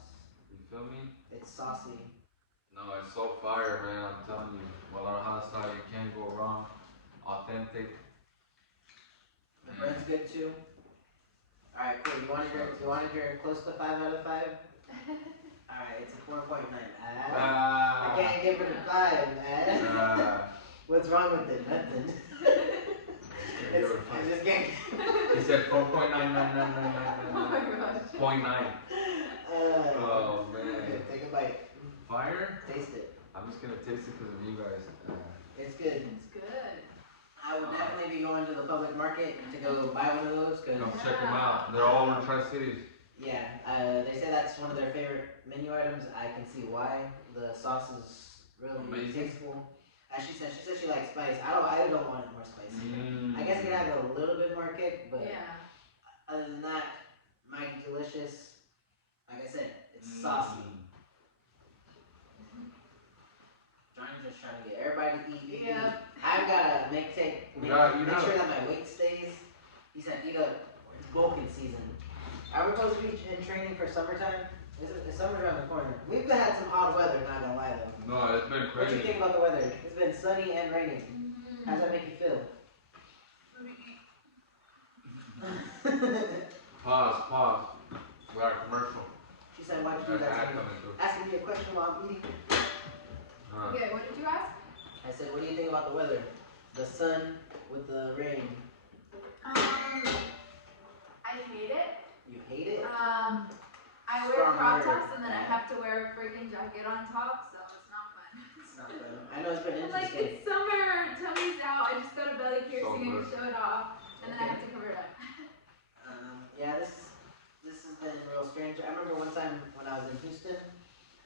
You feel me? It's saucy. No, it's so fire, man. I'm telling you. Guadalajara style, you can't go wrong. Authentic. The bread's good too. Alright, cool. You wanted your close to 5 out of 5? Alright, it's a 4.9. I can't give it a 5, What's wrong with it? Nothing. I just can't. He said 4.9999999. Oh my gosh. 0.9. Oh man. Okay, take a bite. Fire? Taste it. I'm just gonna taste it because of you guys. It's good. It's good. I would definitely be going to the public market to go buy one of those because Come check them out. They're all in Tri-Cities. yeah, they say that's one of their favorite menu items. I can see why. The sauce is really Amazing. tasteful. As she said she likes spice. I don't want it more spicy. I guess it could have a little bit more kick, but other than that, Mighty Delicious. Like I said, it's saucy. Johnny's just trying to get everybody to eat. Yeah. I've got to make sure that my weight stays. He said, eat up. It's bulking season. Are we supposed to be in training for summertime? It's summer's around the corner. We've had some hot weather, not gonna lie though. No, it's been crazy. What do you think about the weather? It's been sunny and raining. How's that make you feel? Pause. We got a commercial. She said, why did you do that to me? Asking me a question while I'm eating. Okay, what did you ask? I said, what do you think about the weather? The sun with the rain. I hate it. You hate it? I wear crop tops and then I have to wear a freaking jacket on top, so it's not fun. It's not fun. I know it's been Like, interesting. it's summer, tummy's out, I just got a belly piercing and show it off, and then I have to cover it up. Yeah, this has been real strange. I remember one time when I was in Houston,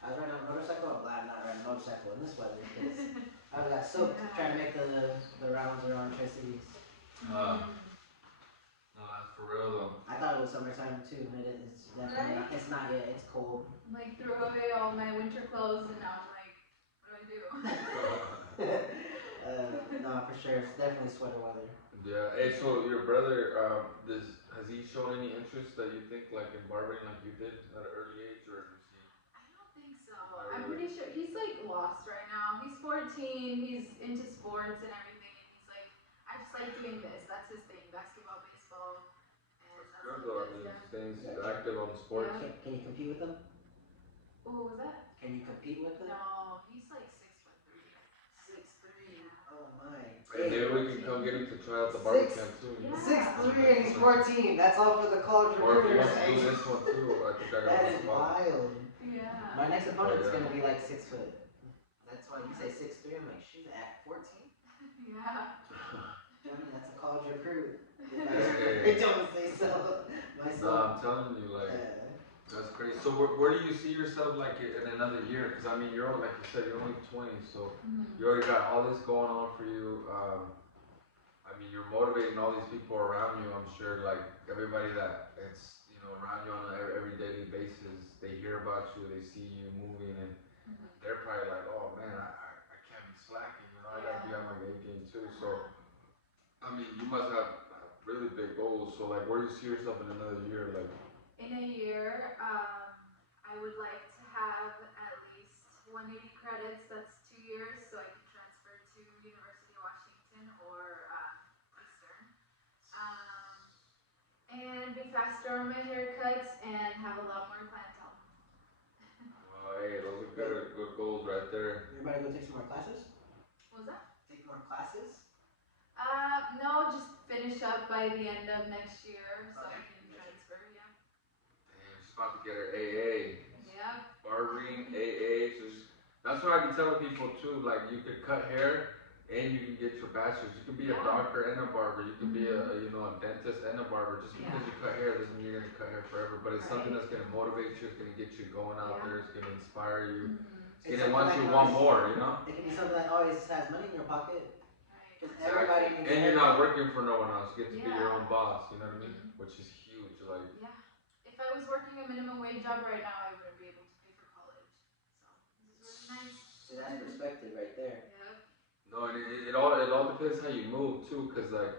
I was riding on a motorcycle. I'm glad I'm not riding a motorcycle in this weather because I got soaked trying to make the rounds around Tri-Cities. No, that's for real though. I thought it was summertime too, and it's definitely not. It's not yet. It's cold. Like, threw away all my winter clothes, and now I'm like, what do I do? No, for sure. It's definitely sweater weather. Yeah. Hey, so your brother, has he shown any interest that you think like in barbering like you did at an early age, or is he? I don't think so. I'm pretty sure he's like lost right now. He's 14. He's into sports and everything, and he's like, I just like doing this. That's his thing: basketball, baseball, and that's Good what though. he I does. mean, staying active on the sports. Yeah. Can you compete with them? What was that? Can you compete with them? No, he's like 6'3". 6'3". Oh my. Hey, maybe we can come get him to try out the barber camp too. Yeah. 6'3" and he's 14. That's all for the college Or if he recruiters. wants to do this one too, I think I got That is one spot. wild. Yeah. My next opponent's gonna be like 6 foot. That's why you say 6'3". I'm like, she's at 14. Yeah. Johnny, that's a college recruit. Hey. Don't say so. No, I'm telling you, like, that's crazy. So where do you see yourself like in another year? Because I mean, you're like you said, you're only 20, so you already got all this going on for you. I mean, you're motivating all these people around you. I'm sure, like everybody that it's around you on an every daily basis, they hear about you, they see you moving, and they're probably like, oh man, I can't be slacking. I gotta be on my A game too. So, I mean, you must have really big goals. So, like, where do you see yourself in another year? Like, In a year, I would like to have at least 180 credits. That's 2 years, so I can transfer to University of Washington or Eastern. And be faster on my haircuts and have a lot more clientele. hey, those are good goals right there. Everybody go take some more classes? What was that? Take more classes? No, just finish up by the end of next year so I can transfer, yeah. Damn, she's about to get her AA. Yeah. Barbering, AA. That's what I be telling people too. Like, you could cut hair and you can get your bachelor's. You can be a doctor and a barber. You can be a dentist and a barber. Just because you cut hair doesn't mean you're gonna cut hair forever. But it's something that's gonna motivate you. It's gonna get you going out there. It's gonna inspire you. It's gonna want you to want more. It can be something that always has money in your pocket. Right. Everybody needs and you're not working for no one else. You get to be your own boss. You know what I mean? Which is huge. Like. Yeah. If I was working a minimum wage job right now, I wouldn't be able to pay for college. So this is really nice. See, that's perspective right there. Yep. No, and it all depends how you move too, cause like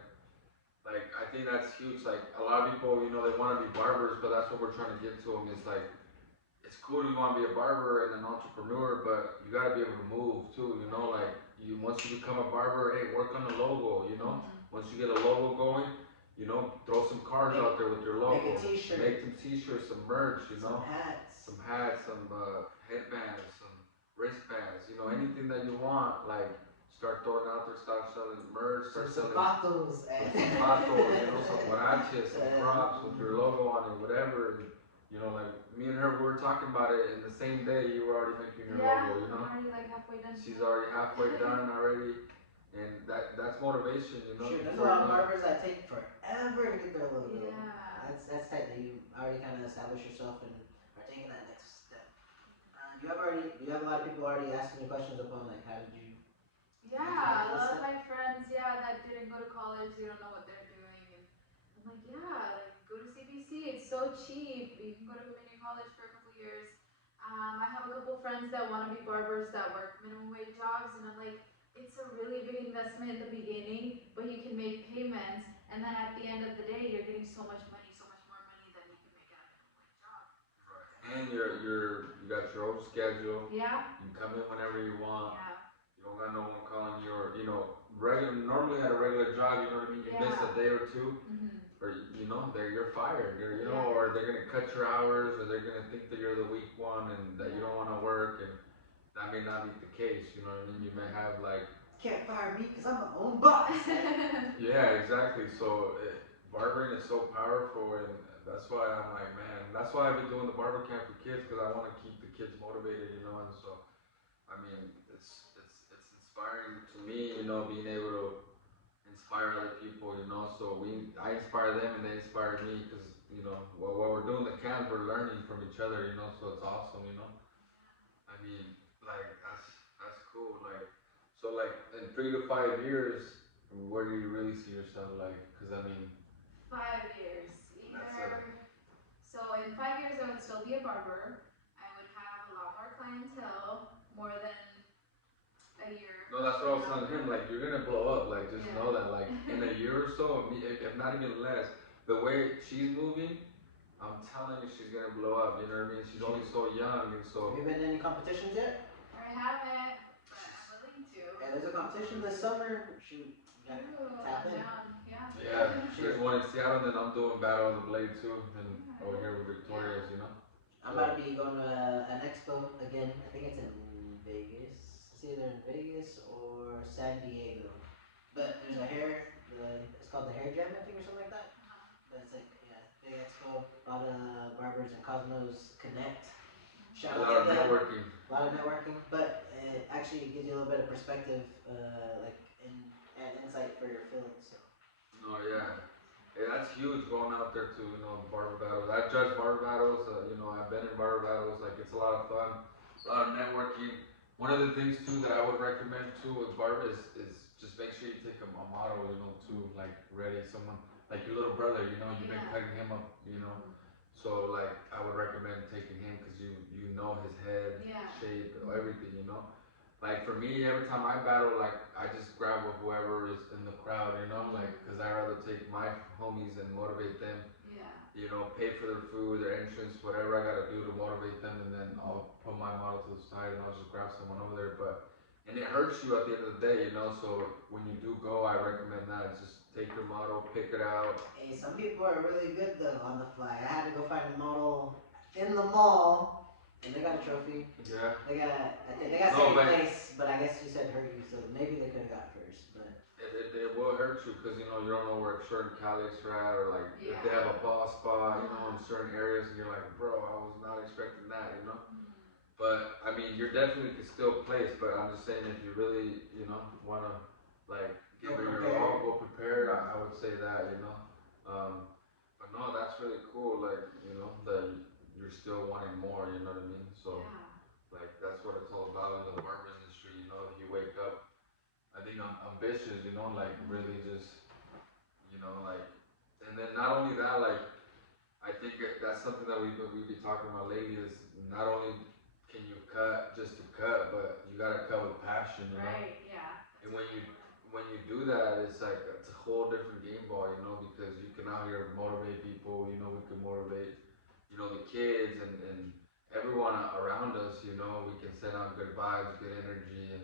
I think that's huge. Like a lot of people, they want to be barbers, but that's what we're trying to get to them. Is like it's cool you want to be a barber and an entrepreneur, but you gotta be able to move too. Like once you become a barber, hey, work on the logo. Once you get a logo going, throw some cards out there with your logo. Make a t-shirt. Make some t-shirts, some merch. Some hats. Some hats, some headbands, some wristbands. Anything that you want, like. Start throwing out there, start selling merch, start selling zapatos, some huaraches, some props with your logo on it, whatever. Like me and her, we were talking about it, and the same day you were already making your logo. I'm already like halfway done. She's already halfway done already, and that's motivation. Sure, there's a lot of barbers that take forever to get their logo. Yeah. That's tight that you already kind of established yourself and are taking that next step. Do you have a lot of people already asking you questions upon like how did you? Yeah, a lot of my friends, that didn't go to college, they don't know what they're doing, and I'm like, like go to CBC, it's so cheap. You can go to community college for a couple years. I have a couple friends that want to be barbers that work minimum wage jobs, and I'm like, it's a really big investment in the beginning, but you can make payments, and then at the end of the day, you're getting so much money, so much more money than you can make at a minimum wage job. Right. And you got your own schedule. Yeah. You can come in whenever you want. Yeah. You don't got no one calling you, or normally at a regular job, you know what I mean. You miss a day or two, or you're fired. Or they're gonna cut your hours, or they're gonna think that you're the weak one and that you don't want to work, and that may not be the case. You know what I mean. You may have like. Can't fire me because I'm my own boss. Yeah, exactly. So barbering is so powerful, and that's why I'm like, man. That's why I've been doing the barber camp for kids, because I want to keep the kids motivated, And so, I mean, it's inspiring to me, being able to inspire other people, So I inspire them, and they inspire me, because while we're doing the camp, we're learning from each other, So it's awesome, I mean, like that's cool, like. So like in 3 to 5 years, where do you really see yourself, like? Because I mean, 5 years. So in 5 years, I would still be a barber. I would have a lot more clientele, more than a year. No, that's what I was telling him. Like, you're gonna blow up. Like, just know that. Like, in a year or so, if not even less, the way she's moving, I'm telling you, she's gonna blow up. You know what I mean? She's only so young, and so. Have you been in any competitions yet? I haven't, but I'm willing to. Yeah, there's a competition this summer. Shoot, you gotta tap in. Yeah, there's one in Seattle, and then I'm doing Battle of the Blade too, and over here with Victoria's, I'm about to be going to an expo again. I think it's in Vegas. It's either in Vegas or San Diego. But there's it's called the Hair Jam, I think, or something like that. But it's like, big expo. A lot of barbers and Cosmos connect. Shout out to them. Networking. A lot of networking, but it actually gives you a little bit of perspective, and insight for your field. So. Oh yeah, that's huge. Going out there to barber battles. I've judged barber battles. I've been in barber battles. Like, it's a lot of fun, a lot of networking. One of the things too that I would recommend too with barber is just make sure you take a model. Too, like, ready, someone like your little brother. You've been cutting him up. So like I would recommend taking him, because you know his head shape, everything. Like for me, every time I battle, like I just grab with whoever is in the crowd, like, because I rather take my homies and motivate them. Pay for their food, their entrance, whatever I gotta do to motivate them, and then I'll put my model to the side and I'll just grab someone over there. And it hurts you at the end of the day, So when you do go, I recommend that. It's just take your model, pick it out. Hey, some people are really good though on the fly. I had to go find a model in the mall. And they got a trophy. Yeah. They got second place, but I guess you said hurt you, so maybe they could have got first. But it will hurt you, because you don't know where certain calics are at, or like if they have a ball spot, in certain areas, and you're like, bro, I was not expecting that, But I mean, you're definitely can still place. But I'm just saying, if you really wanna like give it your all, go prepared. I would say that, But no, that's really cool. Like that you're still wanting more. You know what I mean? So. Like, that's what it's all about in the barber industry, If you wake up, I think I'm ambitious, like really just, like, and then not only that, like, I think that's something that we be talking about lately, is not only can you cut just to cut, but you gotta cut with passion, Right, yeah. And when you do that, it's like, it's a whole different game ball, because you can out here motivate people, we can motivate, the kids and everyone around us, we can send out good vibes, good energy, and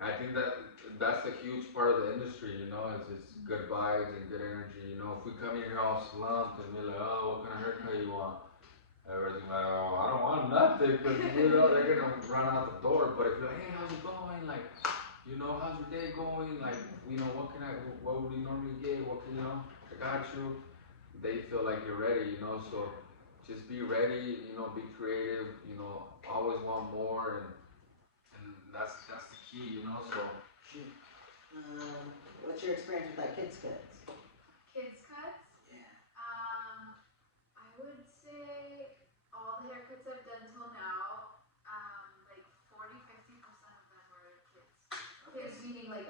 I think that's a huge part of the industry, it's good vibes and good energy, If we come in here all slumped and we're like, oh, what kind of haircut you want? Everybody's like, oh, I don't want nothing, because they're gonna run out the door. But if you're like, hey, how's it going? Like, how's your day going? Like, what would we normally get? What can I got you. They feel like you're ready, so. Just be ready, be creative, always want more, and that's the key, so. Shoot. What's your experience with like kids cuts? Kids cuts? Yeah. I would say all the haircuts I've done till now, like 40-50% of them were kids. Kids meaning like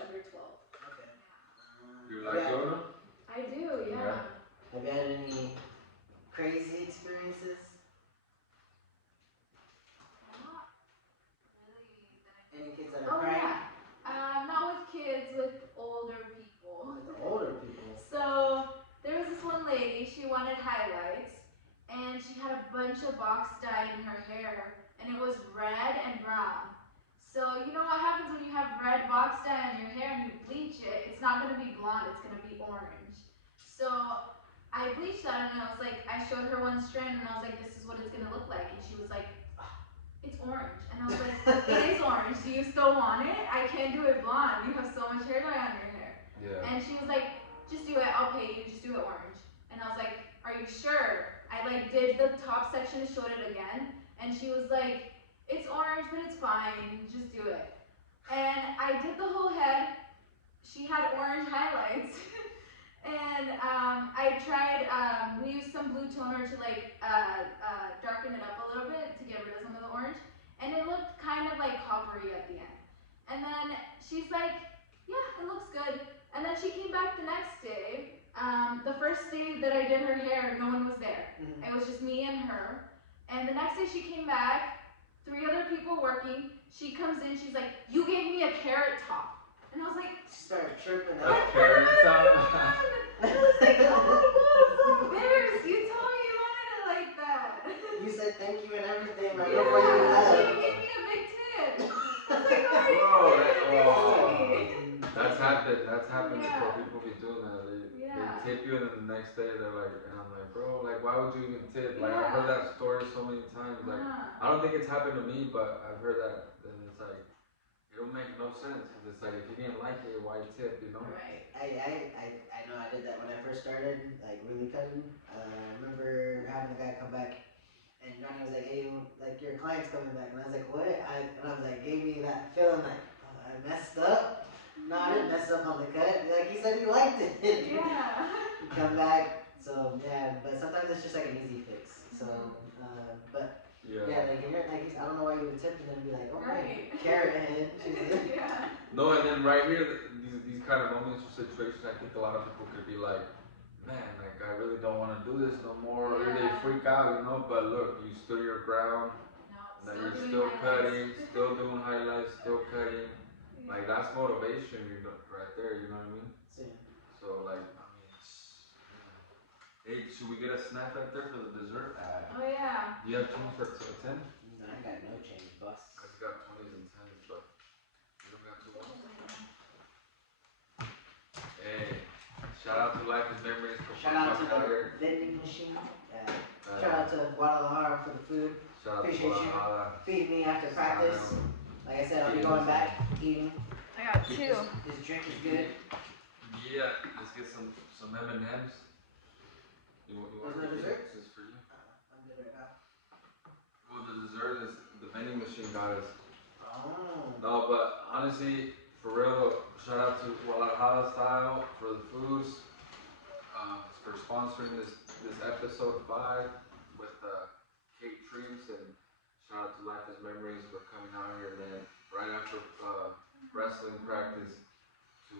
Right, Jonah? I do, yeah. Have you had any crazy experiences? Not really. Any kids that are crying? Yeah. Not with kids, with older people. With older people. So there was this one lady, she wanted highlights, and she had a bunch of box dye in her hair, and it was red and brown. So you know what happens when you have red box dye in your hair and you bleach it, it's not going to be blonde, it's going to be orange. So I bleached that and I was like, I showed her one strand and I was like, this is what it's going to look like. And she was like, oh, it's orange. And I was like, it is orange. Do you still want it? I can't do it blonde. You have so much hair dye on your hair. Yeah. And she was like, just do it. I'll pay you. Just do it orange. And I was like, are you sure? I like did the top section, showed it again. And she was like, it's orange, but it's fine. Just do it. And I did the whole head. She had orange highlights. And I tried, we used some blue toner to like darken it up a little bit to get rid of some of the orange. And it looked kind of like coppery at the end. And then she's like, yeah, it looks good. And then she came back the next day. The first day that I did her hair, no one was there. It was just me and her. And the next day she came back, 3 other people working. She comes in, she's like, you gave me a carrot top. And I was like, start chirping A out. carrot top. I was like, oh, I'm so embarrassed. You told me you wanted it like that. You said thank you and everything right Yeah, before you she left. gave me a big tip. I was like, why are you Bro, doing this to me? That's happened. That's happened Yeah. before. People be doing that. They tip you, and then the next day they're like, and I'm like, bro, like, why would you even tip? Like, I've heard that story so many times. Like, I don't think it's happened to me, but I've heard that, and it's like, it don't make no sense. Cause it's like, if you didn't like it, why tip? You know? Right. I know I did that when I first started, like really cutting. I remember having a guy come back, and Johnny was like, "Hey, like your client's coming back," and I was like, "What?" And I was like, gave me that feeling like, oh, I messed up. No, I didn't mess up on the cut. Like he said, he liked it. Yeah. You come back, so yeah. But sometimes it's just like an easy fix. So, but yeah, like I don't know why you would tip and then be like, okay, carrot head. Yeah. No, and then right here, these kind of moments or situations, I think a lot of people could be like, man, like I really don't want to do this no more, or they freak out, you know. But look, you stood your ground. No, Now you're still cutting, still doing highlights, still cutting. Like that's motivation, right there. You know what I mean? So like, I mean, hey, should we get a snack right there for the dessert? Oh yeah. Do you have change for 10? No, I got no change, boss. I just got 20s and 10s, but you don't got 2 ones. Hey, shout out to Life is Memories for Shout out to coming out the here. vending machine. Shout out to Guadalajara for the food. Shout out Appreciate to you. Guadalajara. Feed me after practice. Like I said, I'll be going back, eating. I got 2. This drink is good. Yeah, let's get some M&Ms. You want There's no dessert? This is for you. I'm good right now. Well, the dessert is the vending machine got us. Oh. No, but honestly, for real, shout out to Guadalajara Style for the foods, for sponsoring this episode 5 with KayTrimz, and shout out to Life is Memories for coming out here, man, right after wrestling practice to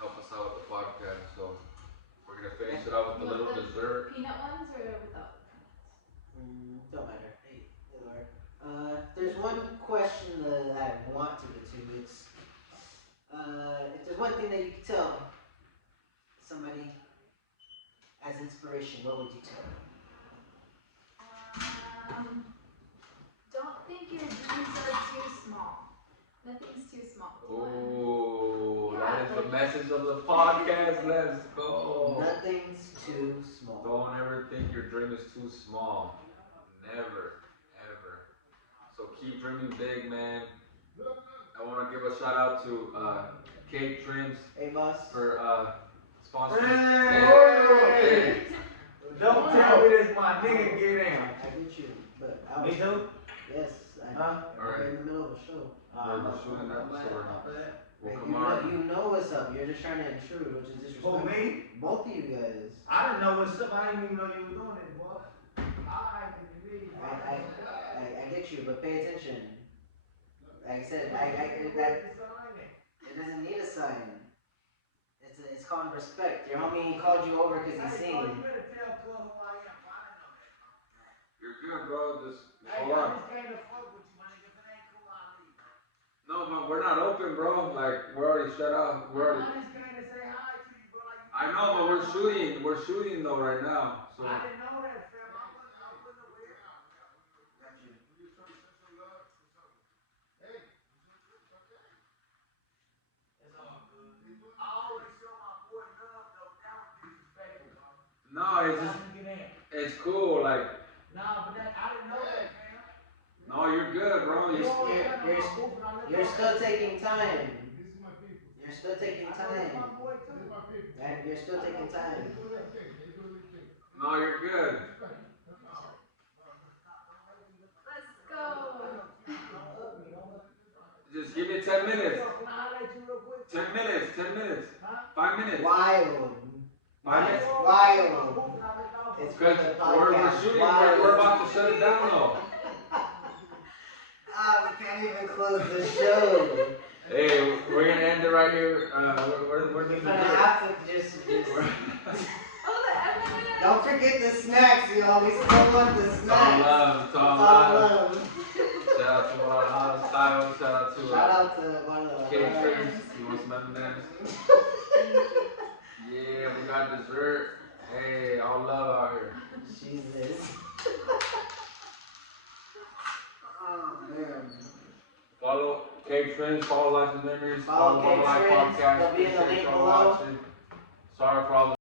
help us out with the podcast. So we're gonna finish it out with a little dessert. Peanut ones or without peanuts? Don't matter. Hey, there's one question that I want to get to. It's if there's one thing that you could tell somebody as inspiration, what would you tell them? Don't think your dreams are too small. Nothing's too small. Oh, that is the message of the podcast. Let's go. Nothing's too small. Don't ever think your dream is too small. Never, ever. So keep dreaming big, man. I want to give a shout out to KayTrimz. Hey, boss. For sponsoring. Hey. Don't tell me this my nigga get in. I get you, but I Me too? Yes, I'm in the middle of a show. We're shooting an episode. Well, come you on. you know what's up. You're just trying to intrude, which is disrespectful. Who, me? Both of you guys. I didn't know what's up. I didn't even know you were doing it, boy. I get you, but pay attention. Like I said, it doesn't need a sign. It's called respect. Your homie called you over because he's seen you. You're good, bro. Just Hey, hold I on. just came to fuck with you, my nigga. If it ain't cool, I'll leave. No, but we're not open, bro. Like we're already shut up. We're already. I just came to say hi to you, bro. Like, I know, but we're shooting. We're shooting though right now. So. I didn't know that, fam. I wasn't aware. It's all good. I always show my boy love, though. That was disrespectful, bro. No, it's just. Get in. It's cool. Like. Nah, but that, I didn't know that, fam. No, you're good, bro. You're still taking time. You're still taking time. And you're still taking time. No, you're good. Let's go. Just give me 10 minutes. 10 minutes. 10 minutes. 5 minutes. Wild. 5 minutes. Wild. It's for Because the we're podcast. shooting. Wild. We're about to shut it down though. We can't even close the show. Hey, we're gonna end it right here. We're We're the gonna have to just Oh, the M&M. don't forget the snacks, y'all. We still want the It's all snacks. love. It's all It's all love. love. Shout out to Guadalajara Style. Shout out to Shout out to one of the KayTrimz. You want some M&Ms? Yeah, we got dessert. Hey, all love out here. Jesus. Oh man. Follow KayTrimz. Follow Life and Memories. Follow One Life KayTrimz. Podcast. They'll be in the Appreciate link y'all below. watching. Sorry for all the